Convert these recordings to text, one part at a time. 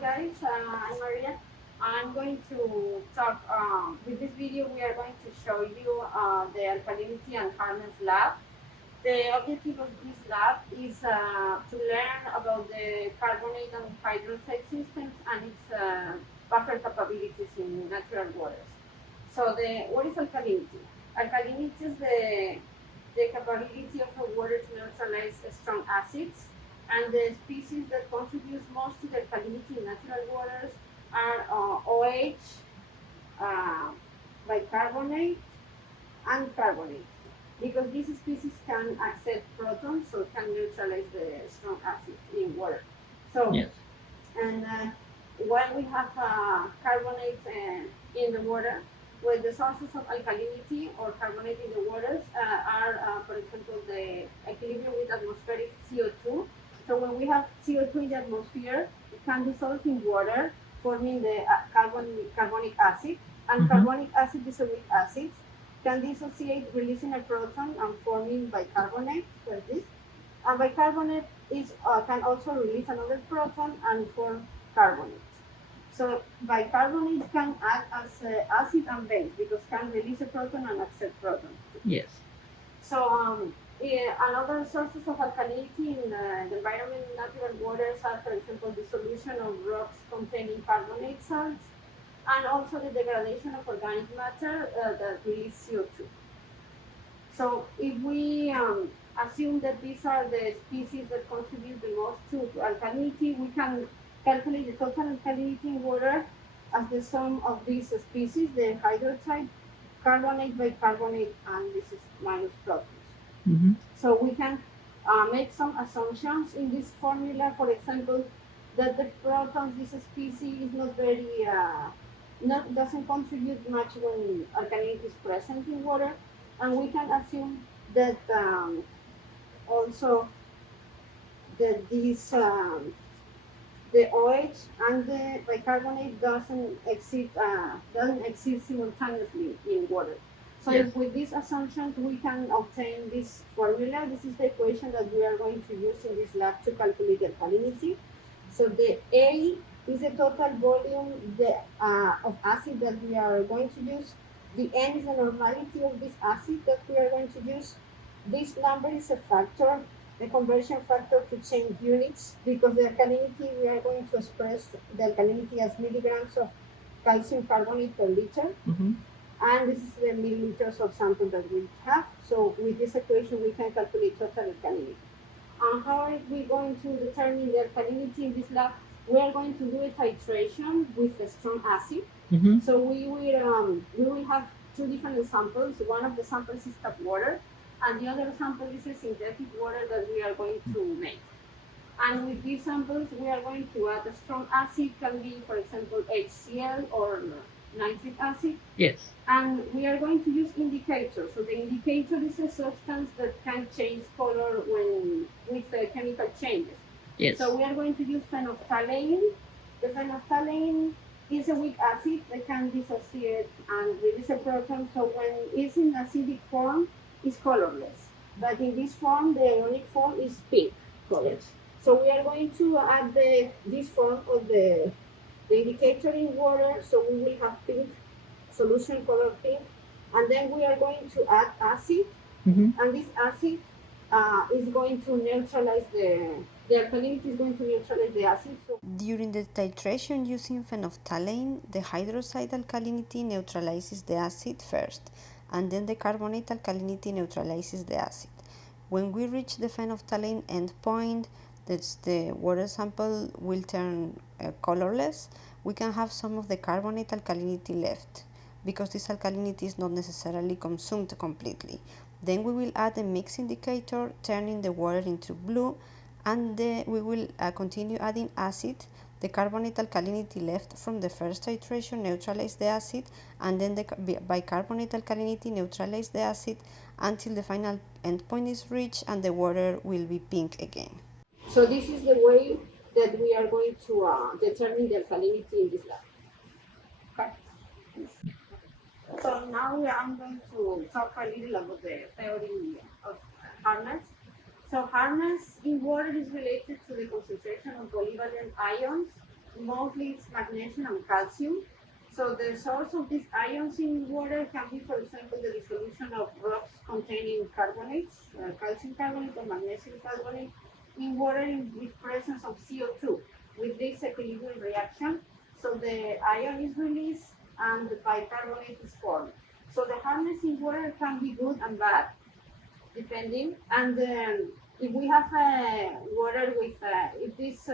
Hello guys, I'm Maria. I'm going to talk, with this video we are going to show you the Alkalinity and Hardness Lab. The objective of this lab is to learn about the carbonate and hydroxide systems and its buffer capabilities in natural waters. So what is alkalinity? Alkalinity is the capability of a water to neutralize strong acids, and the species that contributes most to the alkalinity in natural waters are OH, uh, bicarbonate, and carbonate. Because these species can accept protons, so can neutralize the strong acids in water. So, Yes. and while we have carbonate in the water, well, the sources of alkalinity or carbonate in the waters are, for example, the equilibrium with atmospheric CO2. So when we have CO2 in the atmosphere, it can dissolve in water, forming the carbonic acid. And carbonic acid is a weak acid. Can dissociate, releasing a proton and forming bicarbonate, like this. And bicarbonate can also release another proton and form carbonate. So bicarbonate can act as acid and base because can release a proton and accept protons. Yes. So another sources of alkalinity in the environment in natural waters are, for example, the dissolution of rocks containing carbonate salts, and also the degradation of organic matter that release CO2. So if we assume that these are the species that contribute the most to alkalinity, we can calculate the total alkalinity in water as the sum of these species, the hydroxide, carbonate, bicarbonate, and this is minus protons. Mm-hmm. So we can make some assumptions in this formula. For example, that the protons, this species is not very, doesn't contribute much when alkalinity is present in water. And we can assume that also that these the OH and the bicarbonate doesn't exist simultaneously in water. So Yes. with these assumptions, we can obtain this formula. This is the equation that we are going to use in this lab to calculate the alkalinity. So the A is the total volume of acid that we are going to use. The N is the normality of this acid that we are going to use. This number is a factor, the conversion factor to change units, because the alkalinity, we are going to express the alkalinity as milligrams of calcium carbonate per liter. Mm-hmm. And this is the milliliters of sample that we have. So with this equation, we can calculate total alkalinity. And how are we going to determine the alkalinity in this lab? We are going to do a titration with a strong acid. Mm-hmm. So we will have two different samples. One of the samples is tap water, and the other sample is a synthetic water that we are going to make. And with these samples, we are going to add a strong acid, can be, for example, HCl or nitric acid. Yes. And we are going to use indicators. So the indicator is a substance that can change color with chemical changes. Yes. So we are going to use phenolphthalein. The phenolphthalein is a weak acid that can dissociate and release a proton. So when it's in acidic form, it's colorless. But in this form, the ionic form is pink color. Yes. So we are going to add this form of the indicator in water. So we will have pink solution color pink, and then we are going to add acid, Mm-hmm. and this acid is going to neutralize the alkalinity is going to neutralize the acid. So During the titration using phenolphthalein, the hydroxide alkalinity neutralizes the acid first, and then the carbonate alkalinity neutralizes the acid. When we reach the phenolphthalein endpoint, that's the water sample will turn colorless, we can have some of the carbonate alkalinity left, because this alkalinity is not necessarily consumed completely. Then we will add a mix indicator, turning the water into blue, and we will continue adding acid. The carbonate alkalinity left from the first titration neutralize the acid, and then the bicarbonate alkalinity neutralize the acid until the final endpoint is reached and the water will be pink again. So this is the way that we are going to determine the alkalinity in this lab. Okay. So now I'm going to talk a little about the theory of hardness. So hardness in water is related to the concentration of polyvalent ions mostly it's magnesium and calcium. So the source of these ions in water can be, for example, the dissolution of rocks containing carbonates, calcium carbonate or magnesium carbonate, in water with presence of CO2 with this equilibrium reaction. So the ion is released and the bicarbonate is formed. So the hardness in water can be good and bad, depending. And if we have water with, if this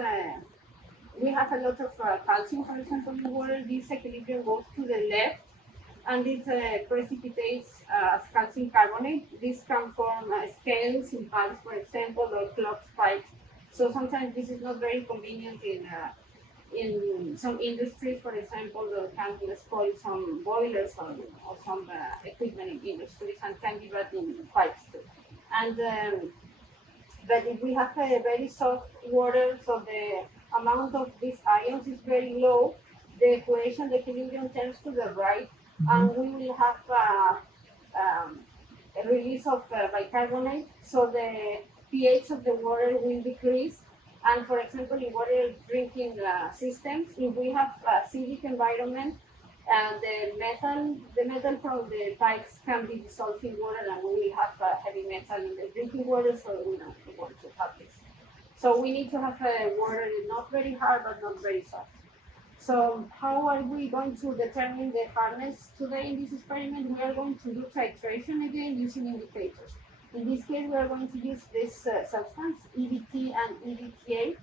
we have a lot of calcium, for example, in water, this equilibrium goes to the left and it precipitates as calcium carbonate. This can form scales in pipes, for example, or clogged pipes. So sometimes this is not very convenient in some industries, for example, that can spoil some boilers or some equipment in industries, and can be bad in pipes too. And but if we have a very soft water, so the amount of these ions is very low, the equation, the equilibrium turns to the right, and we will have a release of bicarbonate, so the pH of the water will decrease. And for example, in water drinking systems, if we have acidic environment, and the metal from the pipes can be dissolved in water, and we will have heavy metal in the drinking water, so we don't want to have this. So we need to have water not very hard but not very soft. So how are we going to determine the hardness today in this experiment? We are going to do titration again using indicators. In this case, we are going to use this substance, EDT and EDTA.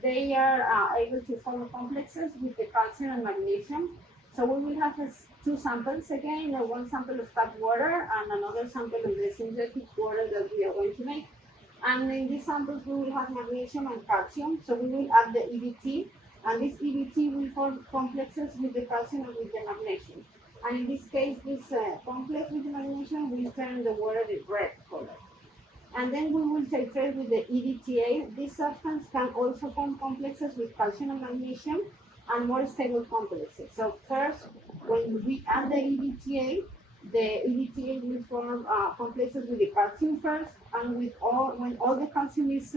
They are able to form complexes with the calcium and magnesium. So we will have two samples again, one sample of tap water and another sample of the synthetic water that we are going to make. And in these samples, we will have magnesium and calcium. So we will add the EDT, and this EDT will form complexes with the calcium and with the magnesium. And in this case, this complex with the magnesium will turn the water red color. And then we will titrate with the EDTA. This substance can also form complexes with calcium and magnesium and more stable complexes. So first, when we add the EDTA will form complexes with the calcium first, and when all the calcium is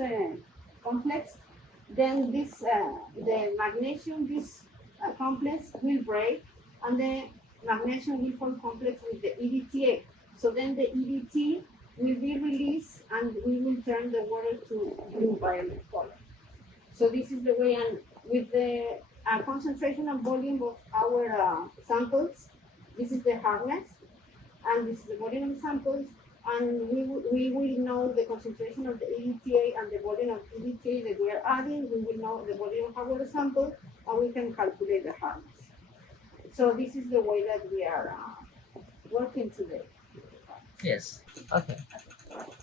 complex, then this the magnesium, this complex will break, and the magnesium will form complex with the EDTA. So then the EDT will be released, and we will turn the water to blue-violet color. So this is the way, and with the concentration and volume of our samples, this is the hardness, and this is the volume of samples, and we will know the concentration of the EDTA and the volume of EDTA that we are adding. We will know the volume of our sample, and we can calculate the hardness. So this is the way that we are working today. Yes. Okay.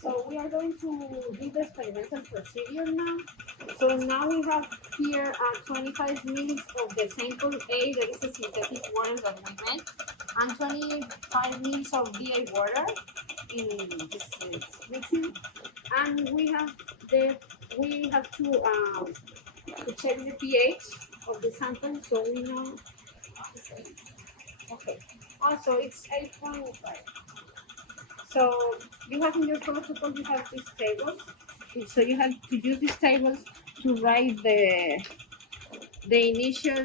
So we are going to do the experimental procedure now. So now we have here 25 ml of the sample A, that is the synthetic water that we made, and 25 ml of DI water in this mixing. And we have to check the pH of the sample, so we know. Okay. Also, it's 8.5. So you have in your protocol, you have these tables. So you have to use these tables to write the initial,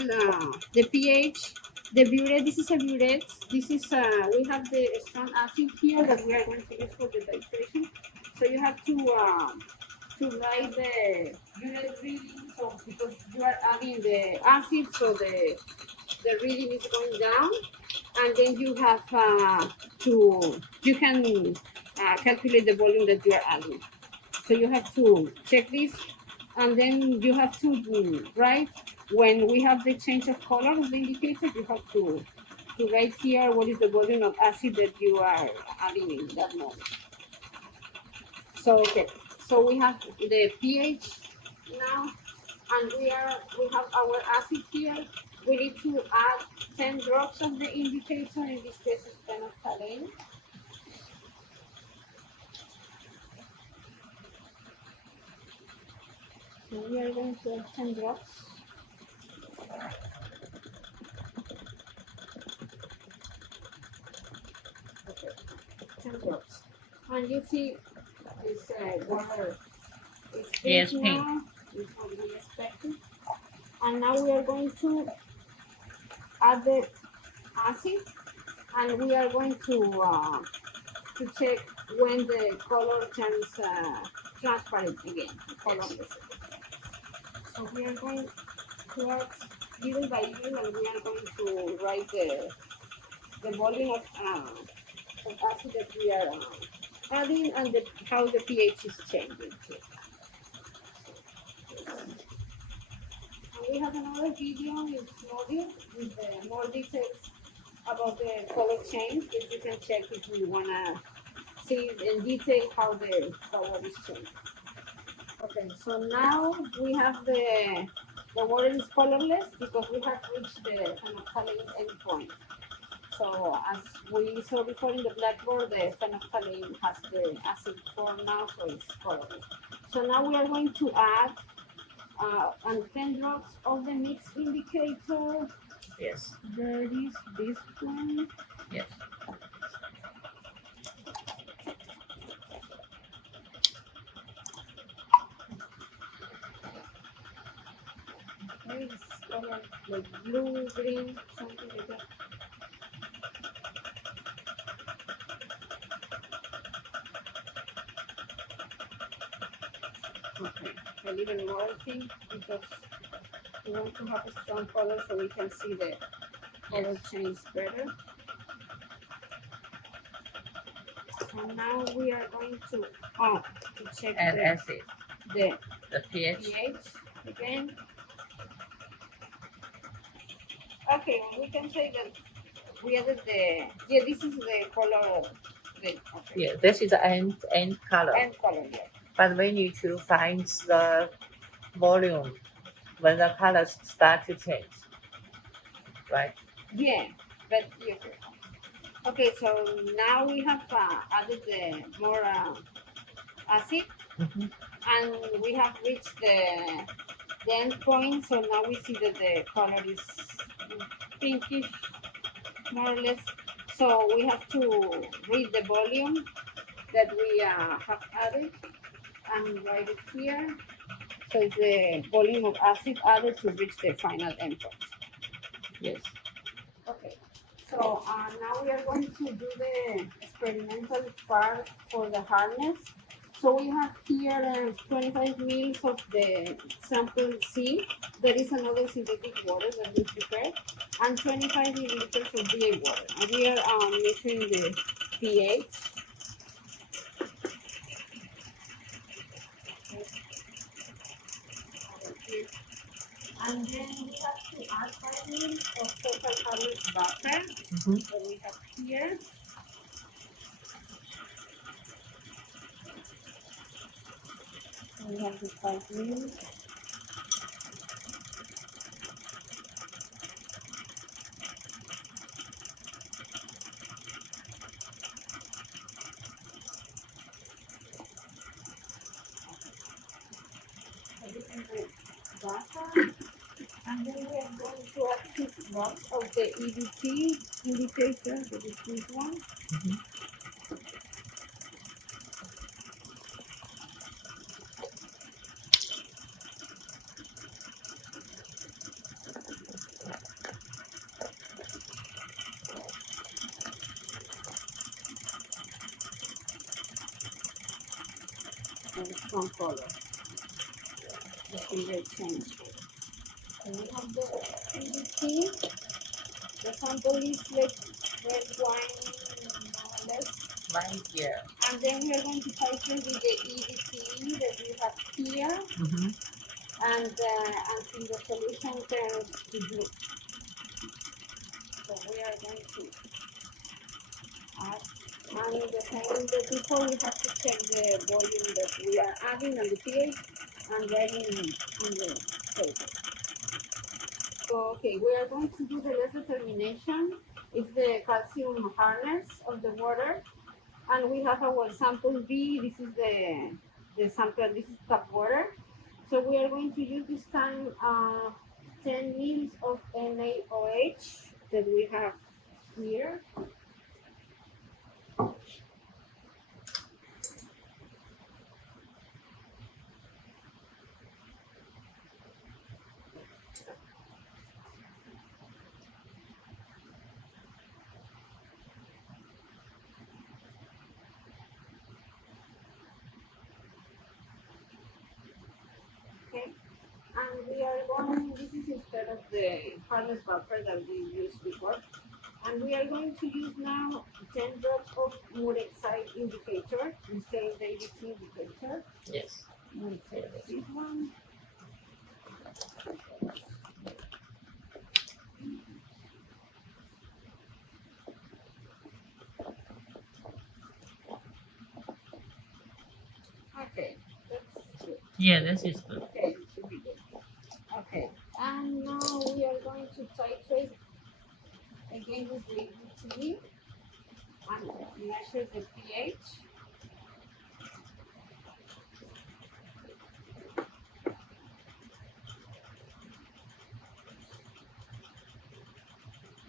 the pH, the burette. This is a burette. This is, we have the strong acid here that we are going to use for the titration. So you have to write the burette reading. So because you are adding the acid, so the reading is going down. And then you have you can calculate the volume that you are adding. So you have to check this, and then you have to write, when we have the change of color of the indicator, you have to write here what is the volume of acid that you are adding in that moment. So okay, so we have the pH now, and we have our acid here. We need to add 10 drops of the indicator, in this case it's phenolphthalein. So we are going to add 10 drops. Okay, 10 drops. And you see this water is pink now, is what we expected. And now we are going to add the acid, and we are going to check when the color turns transparent again, colorless. So we are going to add little by little, and we are going to write the volume of acid that we are adding, and how the pH is changing too. And we have another video in this module with more details about the color change that you can check if you want to see in detail how the color is changing. Okay, so now we have the water is colorless because we have reached the phenolphthalein endpoint. So as we saw before in the blackboard, the phenolphthalein has the acid form now, so it's colorless. So now we are going to add 10 drops of the mix indicator. Yes. There is this one. Yes. Okay, it's color like blue, green, something like that. Okay, a little more I think because we want to have a strong color so we can see the color change better. So now we are going to check And the acid. the The pH. pH again. Okay, we can say that we added this is the color of the okay. Yeah, this is the end color. And color, yeah. But we need to find the volume when the colors start to change. Right? Yeah, but yeah. Okay, so now we have added the more acid, and we have reached the end point. So now we see that the color is pinkish, more or less. So we have to read the volume that we have added and write it here. So it's the volume of acid added to reach the final endpoint. Yes. Okay. So now we are going to do the experimental part for the hardness. So we have here 25 mils of the sample C. There is another synthetic water that we prepared, and 25 milliliters of DA water. And we are measuring the pH. And then we have to add 5 mils of total hardness butter that we have here. We have the 5 mils. So this is the butter. And then we are going to add 6 drops of the EDT indicator, that is this one. And a strong color. The finger change. So we have the EDT. The sample is like red wine, more or less. Right here. And then we are going to titrate with the EDT that we have here. And until the solution turns to blue. So we are going to add, and the same that before, we have to check the volume that we are adding and the pH and writing on the paper. So, okay, we are going to do the last determination. It's the calcium hardness of the water. And we have our sample B. This is the sample, this is tap water. So we are going to use this time 10 mils of NaOH that we have here. going, this is instead of the hardness buffer that we used before. And we are going to use now 10 drops of Murex indicator instead of the ABT indicator. Yes. We'll take this one. Okay, that's good. Yeah, this is good. Okay, it should be good. Okay, and now we are going to titrate again with the ABT and measure the pH.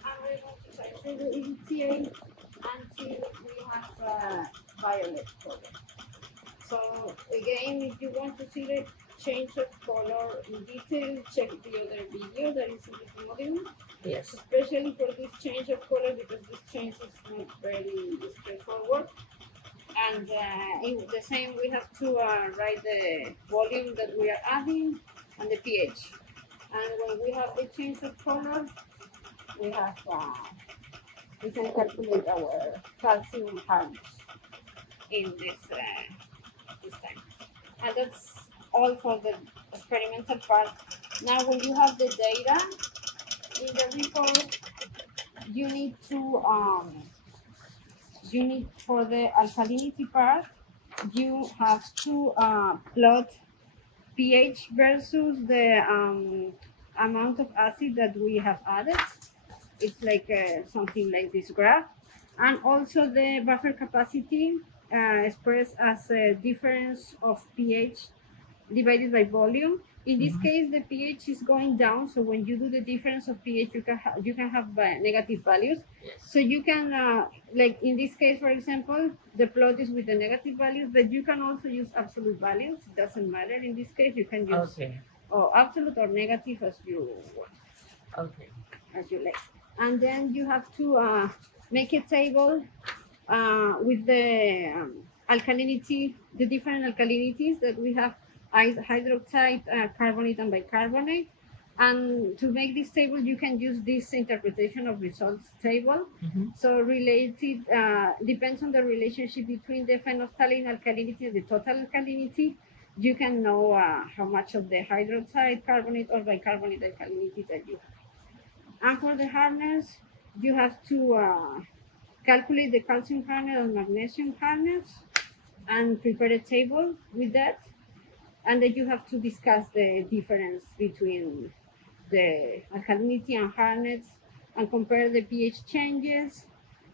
And we're going to titrate the EBTA until we have violet color. So again, if you want to see the change of color in detail, check the other video that is in this module, Yes. especially for this change of color because this change is not very straightforward. And in the same, we have to write the volume that we are adding and the pH. And when we have the change of color, we have we can calculate our calcium hardness in this time. And that's all for the experimental part. Now, when you have the data in the report, you need to for the alkalinity part, you have to plot pH versus the amount of acid that we have added. It's like something like this graph, and also the buffer capacity expressed as a difference of pH divided by volume. In this case, the pH is going down, so when you do the difference of pH, you can have negative values. Yes. So you can, like in this case, for example, the plot is with the negative values, but you can also use absolute values. It doesn't matter. In this case, you can use absolute or negative as you want. Okay. As you like. And then you have to make a table with the alkalinity, the different alkalinities that we have, hydroxide, carbonate, and bicarbonate. And to make this table, you can use this interpretation of results table. So related depends on the relationship between the phenolphthalein alkalinity and the total alkalinity. You can know how much of the hydroxide, carbonate, or bicarbonate alkalinity that you have. And for the hardness, you have to calculate the calcium hardness and magnesium hardness and prepare a table with that. And then you have to discuss the difference between the alkalinity and hardness and compare the pH changes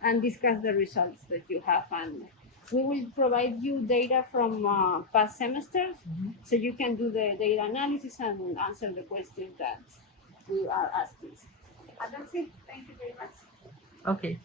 and discuss the results that you have. And we will provide you data from past semesters so you can do the data analysis and answer the questions that we are asking. And that's it. Thank you very much. Okay.